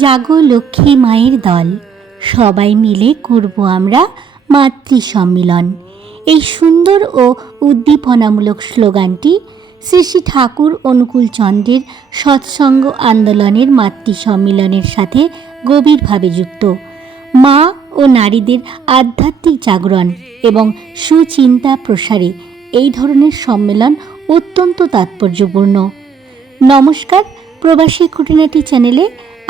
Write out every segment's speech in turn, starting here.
জাগো লক্ষ্মী মায়ের দল, সবাই মিলে করব আমরা মাতৃ সম্মিলন। এই সুন্দর ও উদ্দীপনামূলক স্লোগানটি শ্রী শ্রী ঠাকুর অনুকূল চন্দ্রের সৎসঙ্গ আন্দোলনের মাতৃ সম্মিলনের সাথে গভীরভাবে যুক্ত। মা ও নারীদের আধ্যাত্মিক জাগরণ এবং সুচিন্তা প্রসারে এই ধরনের সম্মেলন অত্যন্ত তাৎপর্যপূর্ণ। নমস্কার, প্রবাসী খুঁটিনাটি চ্যানেলে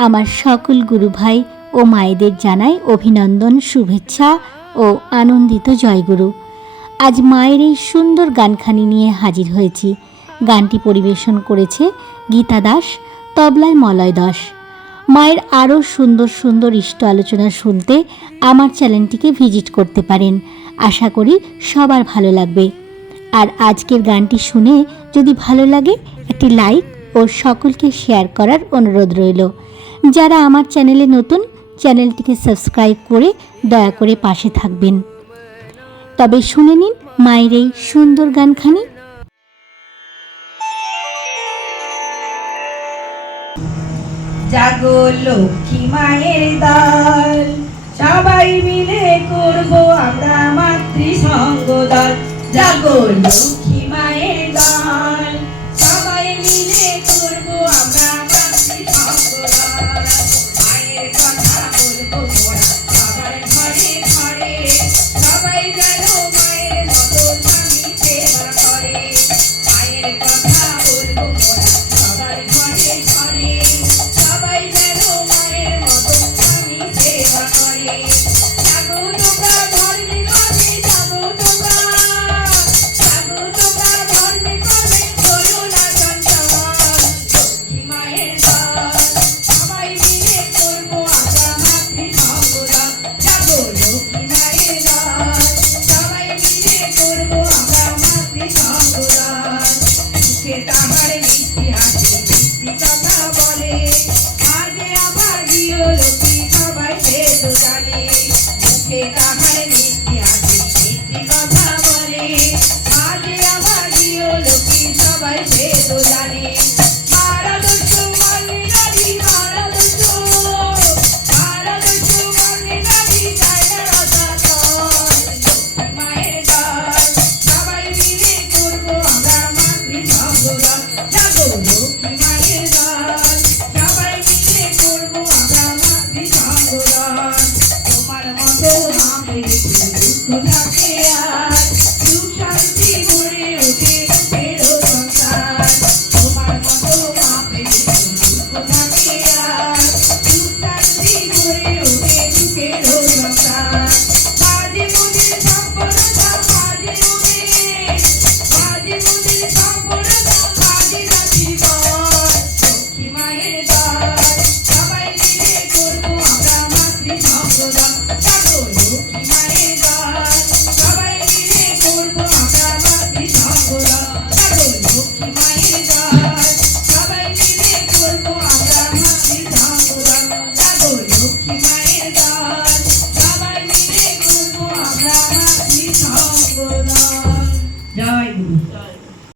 আমার সকল গুরু ভাই ও মায়েদের জানাই অভিনন্দন, শুভেচ্ছা ও আনন্দিত জয়গুরু। আজ মায়ের এই সুন্দর গানখানি নিয়ে হাজির হয়েছি। গানটি পরিবেশন করেছে গীতা দাস, তবলায় মলয় দাস। মায়ের আরও সুন্দর সুন্দর ইষ্ট আলোচনা শুনতে আমার চ্যানেলটিকে ভিজিট করতে পারেন। আশা করি সবার ভালো লাগবে। আর আজকের গানটি শুনে যদি ভালো লাগে একটি লাইক ও সকলকে শেয়ার করার অনুরোধ রইল। যারা আমার চ্যানেলে নতুন, চ্যানেলটিকে সাবস্ক্রাইব করে দয়া করে পাশে থাকবেন। তবে শুনে নিন মায়ের এই সুন্দর গানখানি। জাগো লক্ষ্মী মায়ের দল, সবাই মিলে করব আমরা মাতৃ সঙ্গ দল। জাগো লক্ষ্মী মায়ের দল, সবাই মিলে করব আমরা মাতৃ সঙ্গ দল। মায়ের কথা বলবো মোরা সবার ঘরে ঘরে, সবাই যেন মায়ের মতো স্বামী সেবা করে। মায়ের কথা বলবো মোরা সবার ঘরে ঘরে, সবাই যেন মায়ের মতো স্বামী সেবা করে। জাগো তোমরা ধর্মে করবে, জাগো তোমরা ধর্মে করবে, করো না চঞ্চল। লক্ষ্মী মায়ের দল, সবাই মিলে করবো আমরা মাতৃ সঙ্গ দল। জাগো লক্ষ্মী মায়ের দল, সবাই মিলে করবো আমরা মাতৃ সঙ্গ দল। মুখে তাহার মিষ্টি হাসি, মিষ্টি কথা বলে, আজে আবার দিও লক্ষ্মী সবাই সে তো জানে। মুখে তাহার মিষ্টি হাসি, মিষ্টি কথা বলে, আজে আবার দিও লক্ষ্মী সবাই সে তো জানে। মারা দুষ্টু মনে নারী, মারা দুষ্টু মনে নারী, যায় না রসাতল। লক্ষ্মী মায়ের দল, সবাই মিলে করবো আমরা মাতৃ সঙ্গ দল। জাগো লক্ষ্মী মায়ের দল, সবাই মিলে করবো আমরা মাতৃ সঙ্গ দল। তোমার মতো মাকে দেখে দুঃখ থাকে আর, সুখ শান্তি ভরে ওঠে দুঃখেরও সংসার। তোমার মতো মাকে দেখে দুঃখ থাকে আর, সুখ শান্তি ভরে ওঠে দুঃখেরও সংসার। মাঝে মধ্যে সম্পূর্ণতা, মাঝে মধ্যে সম্পূর্ণতা, মাঝে রাত্রি পর। লক্ষ্মী মায়ের দল,